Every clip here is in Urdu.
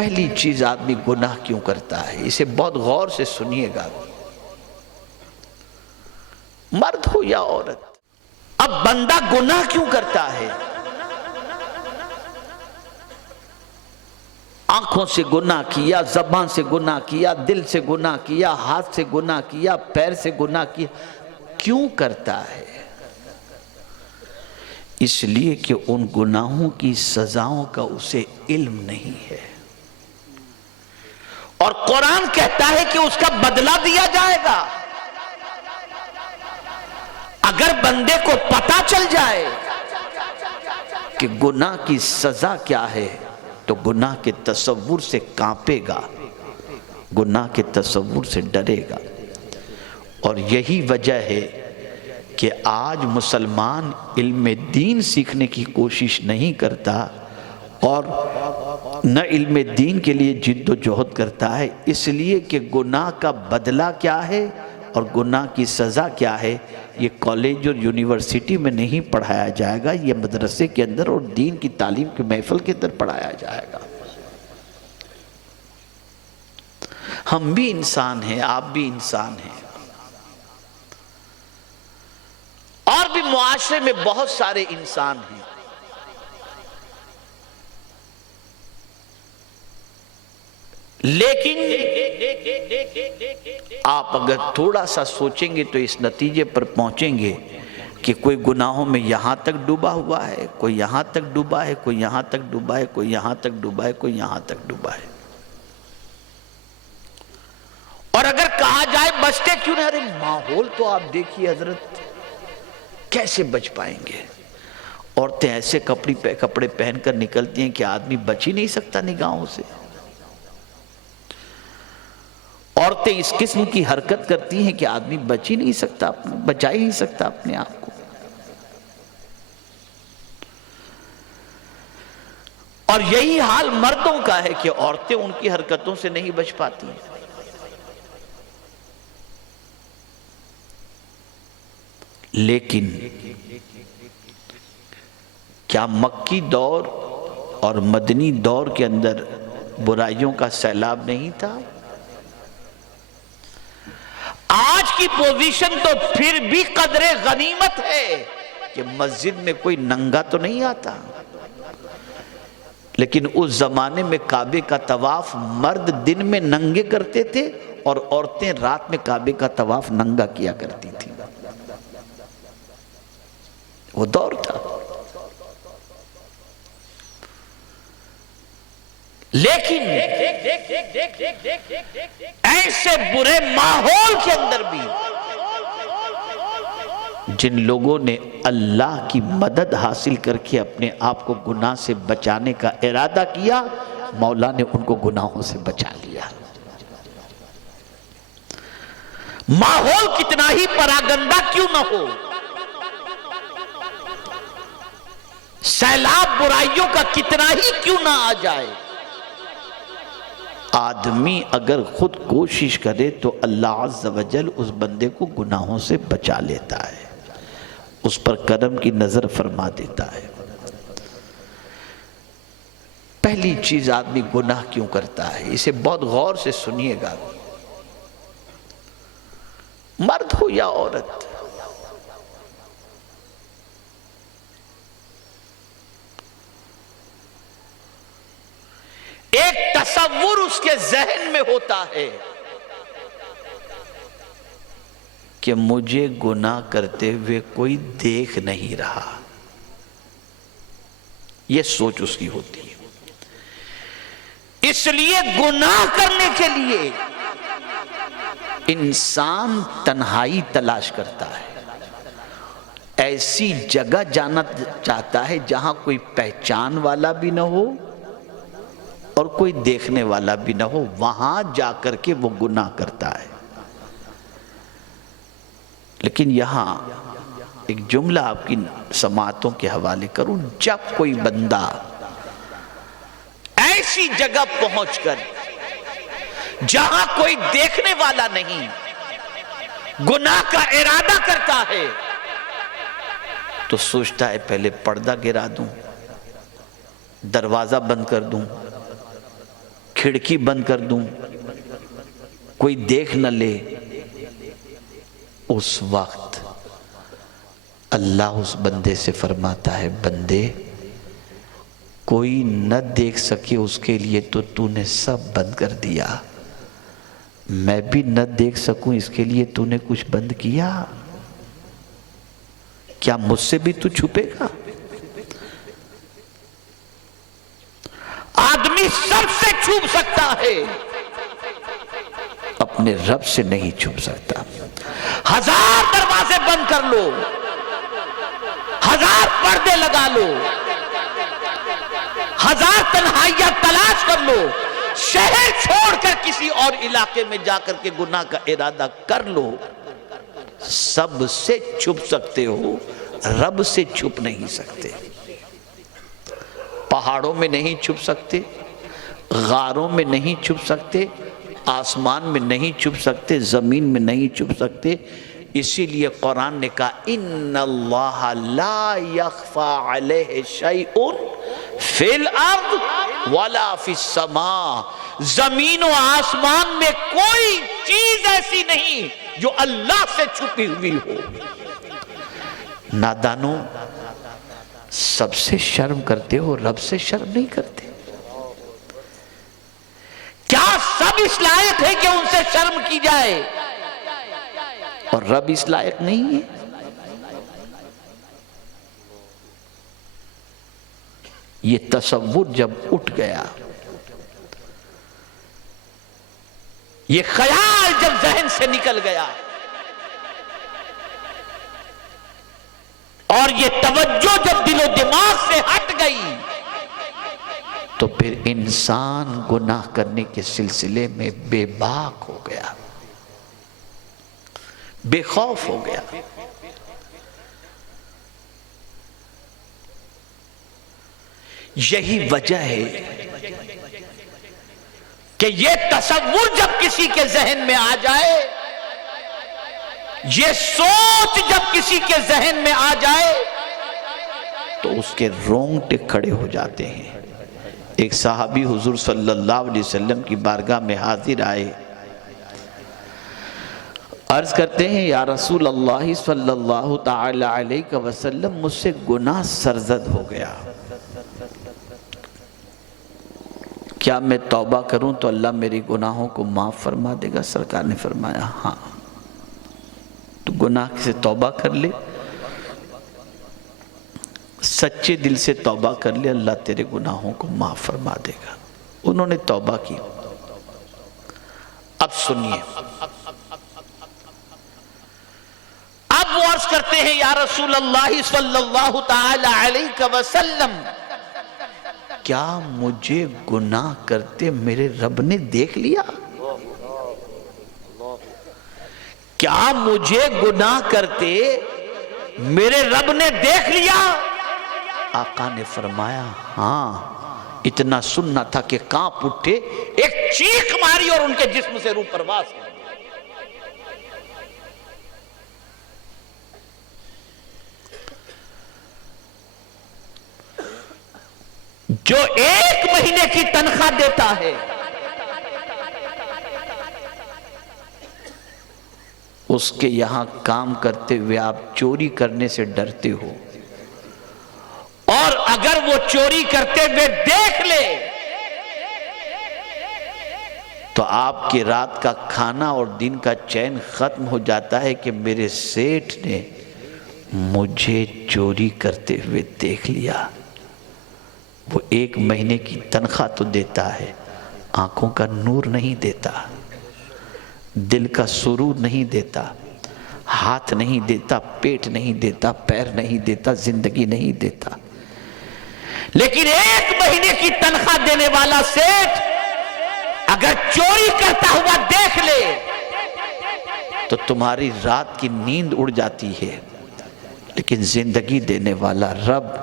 پہلی چیز آدمی گناہ کیوں کرتا ہے، اسے بہت غور سے سنیے گا، مرد ہو یا عورت۔ اب بندہ گناہ کیوں کرتا ہے؟ آنکھوں سے گناہ کیا، زبان سے گناہ کیا، دل سے گناہ کیا، ہاتھ سے گناہ کیا، پیر سے گناہ کیا، کیوں کرتا ہے؟ اس لیے کہ ان گناہوں کی سزاؤں کا اسے علم نہیں ہے، اور قرآن کہتا ہے کہ اس کا بدلہ دیا جائے گا۔ اگر بندے کو پتا چل جائے کہ گناہ کی سزا کیا ہے تو گناہ کے تصور سے کانپے گا، گناہ کے تصور سے ڈرے گا۔ اور یہی وجہ ہے کہ آج مسلمان علم دین سیکھنے کی کوشش نہیں کرتا اور نہ علم دین کے لیے جد و جہد کرتا ہے، اس لیے کہ گناہ کا بدلہ کیا ہے اور گناہ کی سزا کیا ہے یہ کالج اور یونیورسٹی میں نہیں پڑھایا جائے گا، یہ مدرسے کے اندر اور دین کی تعلیم کی محفل کے اندر پڑھایا جائے گا۔ ہم بھی انسان ہیں، آپ بھی انسان ہیں، اور بھی معاشرے میں بہت سارے انسان ہیں۔ لیکن آپ اگر تھوڑا سا سوچیں گے تو اس نتیجے پر پہنچیں گے کہ کوئی گناہوں میں یہاں تک ڈوبا ہوا ہے، کوئی یہاں تک ڈوبا ہے، کوئی یہاں تک ڈوبا ہے، کوئی یہاں تک ڈوبا ہے، کوئی یہاں تک ڈوبا ہے۔ اور اگر کہا جائے بچتے کیوں نہیں، ارے ماحول تو آپ دیکھیے حضرت، کیسے بچ پائیں گے؟ عورتیں ایسے کپڑے پہن کر نکلتی ہیں کہ آدمی بچ ہی نہیں سکتا نگاہوں سے۔ عورتیں اس قسم کی حرکت کرتی ہیں کہ آدمی بچ ہی نہیں سکتا، بچا ہی نہیں سکتا اپنے آپ کو۔ اور یہی حال مردوں کا ہے کہ عورتیں ان کی حرکتوں سے نہیں بچ پاتی۔ لیکن کیا مکی دور اور مدنی دور کے اندر برائیوں کا سیلاب نہیں تھا؟ آج کی پوزیشن تو پھر بھی قدر غنیمت ہے کہ مسجد میں کوئی ننگا تو نہیں آتا، لیکن اس زمانے میں کعبے کا طواف مرد دن میں ننگے کرتے تھے اور عورتیں رات میں کعبے کا طواف ننگا کیا کرتی تھیں۔ وہ دور تھا۔ لیکن ایسے برے ماحول کے اندر بھی جن لوگوں نے اللہ کی مدد حاصل کر کے اپنے آپ کو گناہ سے بچانے کا ارادہ کیا، مولا نے ان کو گناہوں سے بچا لیا۔ ماحول کتنا ہی پراگندہ کیوں نہ ہو، سیلاب برائیوں کا کتنا ہی کیوں نہ آ جائے، آدمی اگر خود کوشش کرے تو اللہ عز و جل اس بندے کو گناہوں سے بچا لیتا ہے، اس پر کرم کی نظر فرما دیتا ہے۔ پہلی چیز آدمی گناہ کیوں کرتا ہے، اسے بہت غور سے سنیے گا، مرد ہو یا عورت۔ ایک تصور اس کے ذہن میں ہوتا ہے کہ مجھے گناہ کرتے ہوئے کوئی دیکھ نہیں رہا، یہ سوچ اس کی ہوتی ہے۔ اس لیے گناہ کرنے کے لیے انسان تنہائی تلاش کرتا ہے، ایسی جگہ جانا چاہتا ہے جہاں کوئی پہچان والا بھی نہ ہو اور کوئی دیکھنے والا بھی نہ ہو، وہاں جا کر کے وہ گناہ کرتا ہے۔ لیکن یہاں ایک جملہ آپ کی سماعتوں کے حوالے کروں، جب کوئی بندہ ایسی جگہ پہنچ کر جہاں کوئی دیکھنے والا نہیں گناہ کا ارادہ کرتا ہے تو سوچتا ہے پہلے پردہ گرا دوں، دروازہ بند کر دوں، کھڑکی بند کر دوں، کوئی دیکھ نہ لے، اس وقت اللہ اس بندے سے فرماتا ہے بندے کوئی نہ دیکھ سکے اس کے لیے تو نے سب بند کر دیا، میں بھی نہ دیکھ سکوں اس کے لیے نے کچھ بند کیا، کیا مجھ سے بھی تو چھپے گا؟ آدمی سب سے چھپ سکتا ہے، اپنے رب سے نہیں چھپ سکتا۔ 1000 دروازے بند کر لو، 1000 پردے لگا لو، 1000 تنہائیاں تلاش کر لو، شہر چھوڑ کر کسی اور علاقے میں جا کر کے گناہ کا ارادہ کر لو، سب سے چھپ سکتے ہو، رب سے چھپ نہیں سکتے۔ پہاڑوں میں نہیں چھپ سکتے، غاروں میں نہیں چھپ سکتے، آسمان میں نہیں چھپ سکتے، زمین میں نہیں چھپ سکتے۔ اسی لیے قرآن نے کہا ان اللہ لا یخفی علیہ شیء فی الارض ولا فی السماء، زمین و آسمان میں کوئی چیز ایسی نہیں جو اللہ سے چھپی ہوئی ہو۔ نادانوں سب سے شرم کرتے ہو، رب سے شرم نہیں کرتے؟ کیا سب اس لائق ہے کہ ان سے شرم کی جائے اور رب اس لائق نہیں ہے؟ یہ تصور جب اٹھ گیا، یہ خیال جب ذہن سے نکل گیا اور یہ توجہ جب دل و دماغ سے ہٹ گئی، تو پھر انسان گناہ کرنے کے سلسلے میں بے باک ہو گیا، بے خوف ہو گیا۔ یہی وجہ ہے کہ یہ تصور جب کسی کے ذہن میں آ جائے، یہ سوچ جب کسی کے ذہن میں آ جائے تو اس کے رونگٹے کھڑے ہو جاتے ہیں۔ ایک صحابی حضور صلی اللہ علیہ وسلم کی بارگاہ میں حاضر آئے، عرض کرتے ہیں یا رسول اللہ صلی اللہ تعالی علیہ وسلم مجھ سے گناہ سرزد ہو گیا، کیا میں توبہ کروں تو اللہ میری گناہوں کو معاف فرما دے گا؟ سرکار نے فرمایا ہاں، تو گناہ سے توبہ کر لے، سچے دل سے توبہ کر لے، اللہ تیرے گناہوں کو معاف فرما دے گا۔ انہوں نے توبہ کی۔ اب سنیے، اب وہ عرض کرتے ہیں یا رسول اللہ صلی اللہ تعالی علیہ وسلم کیا مجھے گناہ کرتے میرے رب نے دیکھ لیا؟ کیا مجھے گناہ کرتے میرے رب نے دیکھ لیا؟ آقا نے فرمایا ہاں، اتنا سننا تھا کہ کانپ اٹھے، ایک چیخ ماری اور ان کے جسم سے روح پرواز کر۔ جو 1 مہینے کی تنخواہ دیتا ہے اس کے یہاں کام کرتے ہوئے آپ چوری کرنے سے ڈرتے ہو، اور اگر وہ چوری کرتے ہوئے دیکھ لے تو آپ کی رات کا کھانا اور دن کا چین ختم ہو جاتا ہے کہ میرے سیٹھ نے مجھے چوری کرتے ہوئے دیکھ لیا۔ وہ 1 مہینے کی تنخواہ تو دیتا ہے، آنکھوں کا نور نہیں دیتا، دل کا سرور نہیں دیتا، ہاتھ نہیں دیتا، پیٹ نہیں دیتا، پیر نہیں دیتا، زندگی نہیں دیتا۔ لیکن 1 مہینے کی تنخواہ دینے والا سیٹھ اگر چوری کرتا ہوا دیکھ لے تو تمہاری رات کی نیند اڑ جاتی ہے، لیکن زندگی دینے والا رب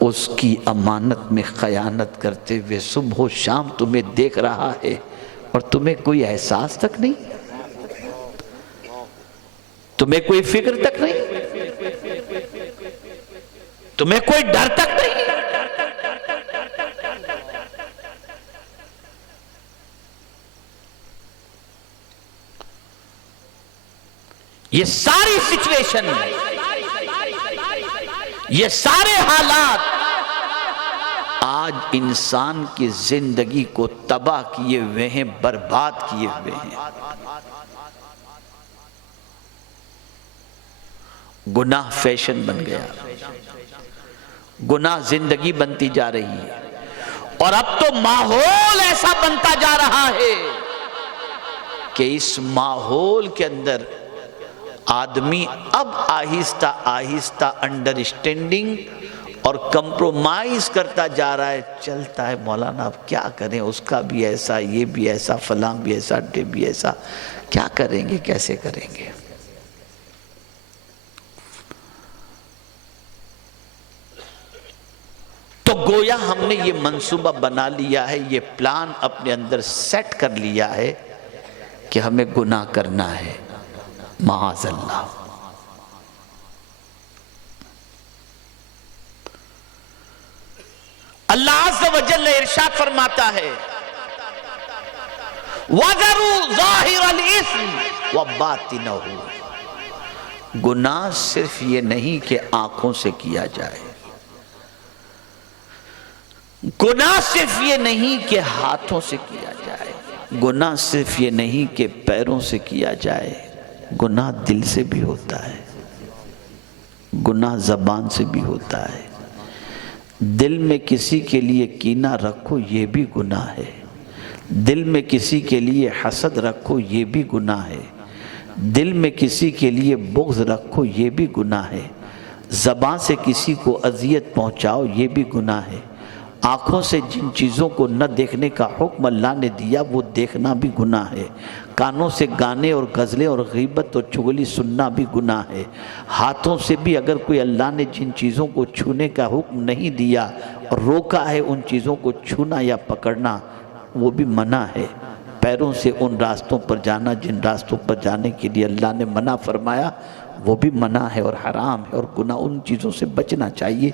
اس کی امانت میں خیانت کرتے ہوئے صبح و شام تمہیں دیکھ رہا ہے اور تمہیں کوئی احساس تک نہیں، تمہیں کوئی فکر تک نہیں، تمہیں کوئی ڈر تک نہیں۔ یہ ساری سچویشن، یہ سارے حالات آج انسان کی زندگی کو تباہ کیے ہوئے ہیں، برباد کیے ہوئے ہیں۔ گناہ فیشن بن گیا، گناہ زندگی بنتی جا رہی ہے، اور اب تو ماحول ایسا بنتا جا رہا ہے کہ اس ماحول کے اندر آدمی اب آہستہ آہستہ انڈرسٹینڈنگ اور کمپرومائز کرتا جا رہا ہے۔ چلتا ہے مولانا اب کیا کریں، اس کا بھی ایسا، یہ بھی ایسا، فلاں بھی ایسا، ڈے بھی ایسا، کیا کریں گے، کیسے کریں گے؟ تو گویا ہم نے یہ منصوبہ بنا لیا ہے، یہ پلان اپنے اندر سیٹ کر لیا ہے کہ ہمیں گناہ کرنا ہے، معاذ اللہ۔ اللہ عز و جل ارشاد فرماتا ہے وَذَرُوا ظَاهِرَ الْإِثْمِ وَبَاطِنَهُ۔ گناہ صرف یہ نہیں کہ آنکھوں سے کیا جائے، گناہ صرف یہ نہیں کہ ہاتھوں سے کیا جائے، گناہ صرف یہ نہیں کہ پیروں سے کیا جائے، گناہ دل سے بھی ہوتا ہے، گناہ زبان سے بھی ہوتا ہے۔ دل میں کسی کے لیے کینہ رکھو یہ بھی گناہ ہے، دل میں کسی کے لیے حسد رکھو یہ بھی گناہ ہے، دل میں کسی کے لیے بغض رکھو یہ بھی گناہ ہے، زبان سے کسی کو اذیت پہنچاؤ یہ بھی گناہ ہے، آنکھوں سے جن چیزوں کو نہ دیکھنے کا حکم اللہ نے دیا وہ دیکھنا بھی گناہ ہے، کانوں سے گانے اور غزلیں اور غیبت اور چغلی سننا بھی گناہ ہے، ہاتھوں سے بھی اگر کوئی اللہ نے جن چیزوں کو چھونے کا حکم نہیں دیا اور روکا ہے ان چیزوں کو چھونا یا پکڑنا وہ بھی منع ہے، پیروں سے ان راستوں پر جانا جن راستوں پر جانے کے لیے اللہ نے منع فرمایا وہ بھی منع ہے اور حرام ہے، اور گناہ ان چیزوں سے بچنا چاہیے۔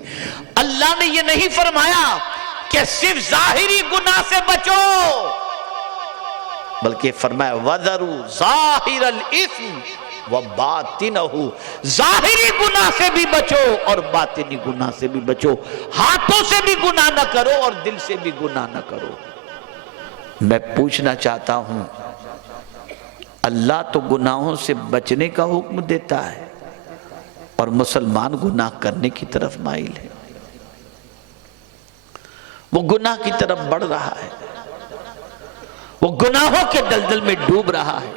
اللہ نے یہ نہیں فرمایا کہ صرف ظاہری گناہ سے بچو، بلکہ فرمایا وَذَرُوا ظَاهِرَ الْإِثْمِ وَبَاطِنَهُ۔ ظاہری گناہ سے بھی بچو اور باطنی گناہ سے بھی بچو، ہاتھوں سے بھی گناہ نہ کرو اور دل سے بھی گناہ نہ کرو۔ میں پوچھنا چاہتا ہوں، اللہ تو گناہوں سے بچنے کا حکم دیتا ہے اور مسلمان گناہ کرنے کی طرف مائل ہے، وہ گناہ کی طرف بڑھ رہا ہے، وہ گناہوں کے دلدل میں ڈوب رہا ہے،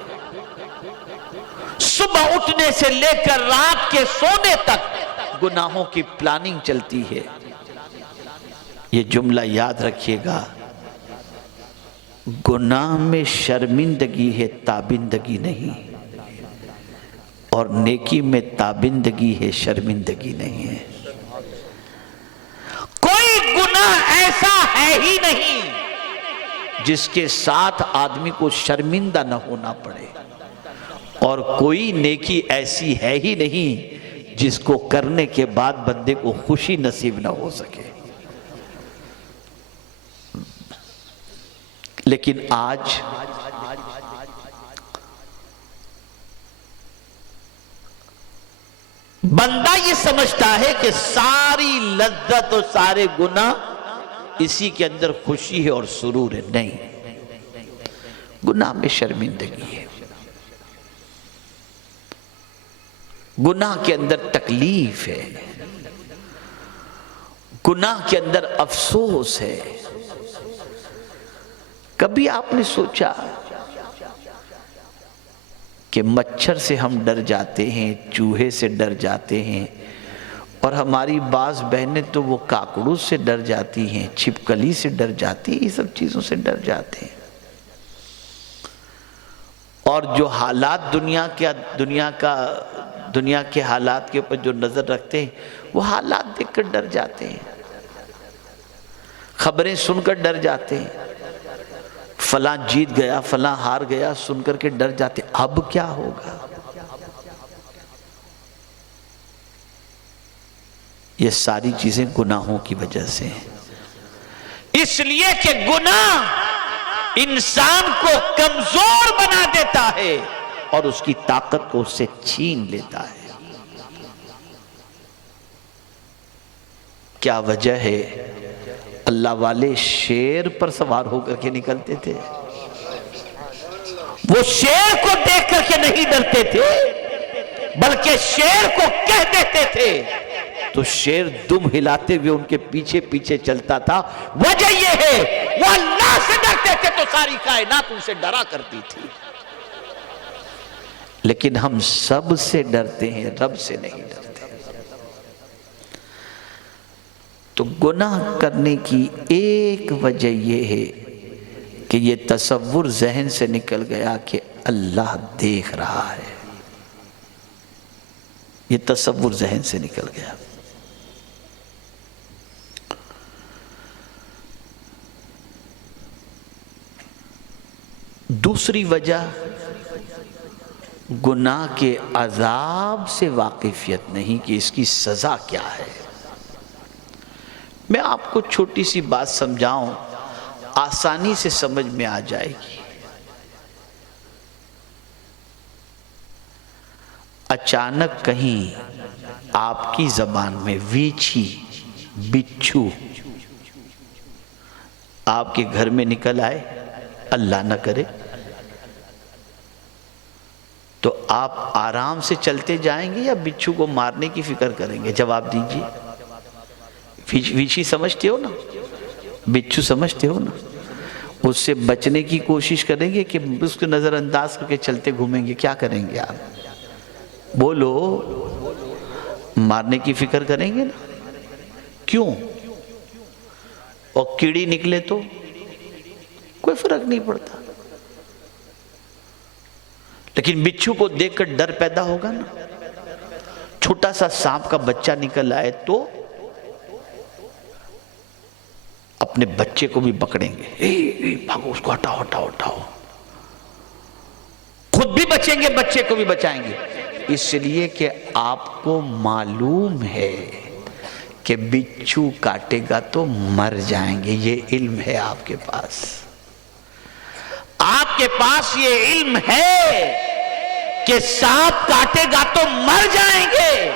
صبح اٹھنے سے لے کر رات کے سونے تک گناہوں کی پلاننگ چلتی ہے۔ یہ جملہ یاد رکھیے گا، گناہ میں شرمندگی ہے، تابندگی نہیں، اور نیکی میں تابندگی ہے، شرمندگی نہیں ہے۔ کوئی گناہ ایسا ہے ہی نہیں جس کے ساتھ آدمی کو شرمندہ نہ ہونا پڑے، اور کوئی نیکی ایسی ہے ہی نہیں جس کو کرنے کے بعد بندے کو خوشی نصیب نہ ہو سکے۔ لیکن آج بندہ یہ سمجھتا ہے کہ ساری لذت اور سارے گناہ اسی کے اندر خوشی ہے اور سرور ہے، نہیں، گناہ میں شرمندگی ہے، گناہ کے اندر تکلیف ہے، گناہ کے اندر افسوس ہے۔ کبھی آپ نے سوچا کہ مچھر سے ہم ڈر جاتے ہیں، چوہے سے ڈر جاتے ہیں، اور ہماری بعض بہنیں تو وہ کاکڑوں سے ڈر جاتی ہیں، چھپکلی سے ڈر جاتی ہیں، یہ سب چیزوں سے ڈر جاتے ہیں، اور جو حالات دنیا کے حالات کے اوپر جو نظر رکھتے ہیں وہ حالات دیکھ کر ڈر جاتے ہیں، خبریں سن کر ڈر جاتے ہیں، فلاں جیت گیا فلاں ہار گیا سن کر کے ڈر جاتے، اب کیا ہوگا؟ یہ ساری چیزیں گناہوں کی وجہ سے ہیں، اس لیے کہ گناہ انسان کو کمزور بنا دیتا ہے، اور اس کی طاقت کو اس سے چھین لیتا ہے۔ کیا وجہ ہے؟ اللہ والے شیر پر سوار ہو کر کے نکلتے تھے، وہ شیر کو دیکھ کر کے نہیں ڈرتے تھے بلکہ شیر کو کہہ دیتے تھے، تو شیر دم ہلاتے ہوئے ان کے پیچھے پیچھے چلتا تھا۔ وجہ یہ ہے وہ اللہ سے ڈرتے تھے تو ساری کائنات ان سے ڈرا کرتی تھی، لیکن ہم سب سے ڈرتے ہیں، رب سے نہیں ڈرتے۔ تو گناہ کرنے کی ایک وجہ یہ ہے کہ یہ تصور ذہن سے نکل گیا کہ اللہ دیکھ رہا ہے، یہ تصور ذہن سے نکل گیا۔ دوسری وجہ گناہ کے عذاب سے واقفیت نہیں کہ اس کی سزا کیا ہے۔ میں آپ کو چھوٹی سی بات سمجھاؤں، آسانی سے سمجھ میں آ جائے گی۔ اچانک کہیں آپ کی زبان میں ویچھی، بچھو آپ کے گھر میں نکل آئے، اللہ نہ کرے، تو آپ آرام سے چلتے جائیں گے یا بچھو کو مارنے کی فکر کریں گے؟ جواب دیجئے۔ ویچھی سمجھتے ہو نا، بچھو سمجھتے ہو نا، اس سے بچنے کی کوشش کریں گے کہ اس کو نظر انداز کر کے چلتے گھومیں گے؟ کیا کریں گے آپ؟ بولو، مارنے کی فکر کریں گے نا؟ کیوں؟ اور کیڑی نکلے تو کوئی فرق نہیں پڑتا، لیکن بچھو کو دیکھ کر ڈر پیدا ہوگا نا۔ چھوٹا سا سانپ کا بچہ نکل آئے تو اپنے بچے کو بھی پکڑیں گے، بھاگو، اس کو ہٹاؤ ہٹاؤ ہٹاؤ، خود بھی بچیں گے، بچے کو بھی بچائیں گے، اس لیے کہ آپ کو معلوم ہے کہ بچھو کاٹے گا تو مر جائیں گے۔ یہ علم ہے آپ کے پاس، آپ کے پاس یہ علم ہے کہ سانپ کاٹے گا تو مر جائیں گے،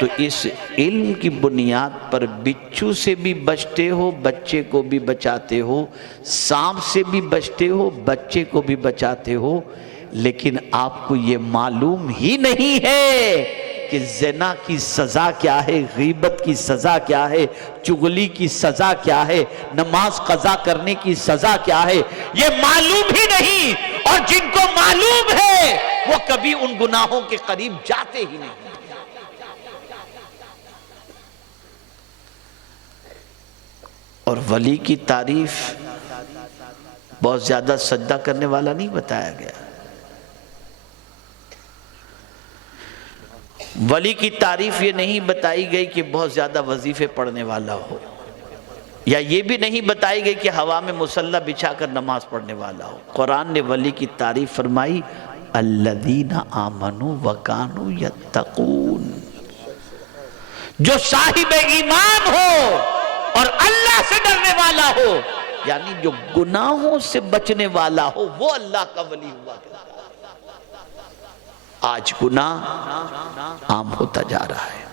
تو اس علم کی بنیاد پر بچھو سے بھی بچتے ہو، بچے کو بھی بچاتے ہو، سانپ سے بھی بچتے ہو، بچے کو بھی بچاتے ہو، لیکن آپ کو یہ معلوم ہی نہیں ہے کہ زنا کی سزا کیا ہے، غیبت کی سزا کیا ہے، چغلی کی سزا کیا ہے، نماز قضا کرنے کی سزا کیا ہے، یہ معلوم ہی نہیں۔ اور جن کو معلوم ہے وہ کبھی ان گناہوں کے قریب جاتے ہی نہیں۔ اور ولی کی تعریف بہت زیادہ سجدہ کرنے والا نہیں بتایا گیا، ولی کی تعریف یہ نہیں بتائی گئی کہ بہت زیادہ وظیفے پڑھنے والا ہو، یا یہ بھی نہیں بتائی گئی کہ ہوا میں مصلی بچھا کر نماز پڑھنے والا ہو۔ قرآن نے ولی کی تعریف فرمائی، الذین آمنوا وکانوا یتقون، جو صاحب ایمان ہو اور اللہ سے ڈرنے والا ہو، یعنی جو گناہوں سے بچنے والا ہو، وہ اللہ کا ولی ہوا کرتا ہے۔ آج گناہ عام ہوتا جا رہا ہے۔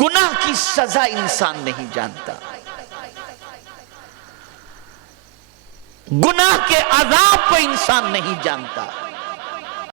گناہ کی سزا انسان نہیں جانتا، گناہ کے عذاب کو انسان نہیں جانتا۔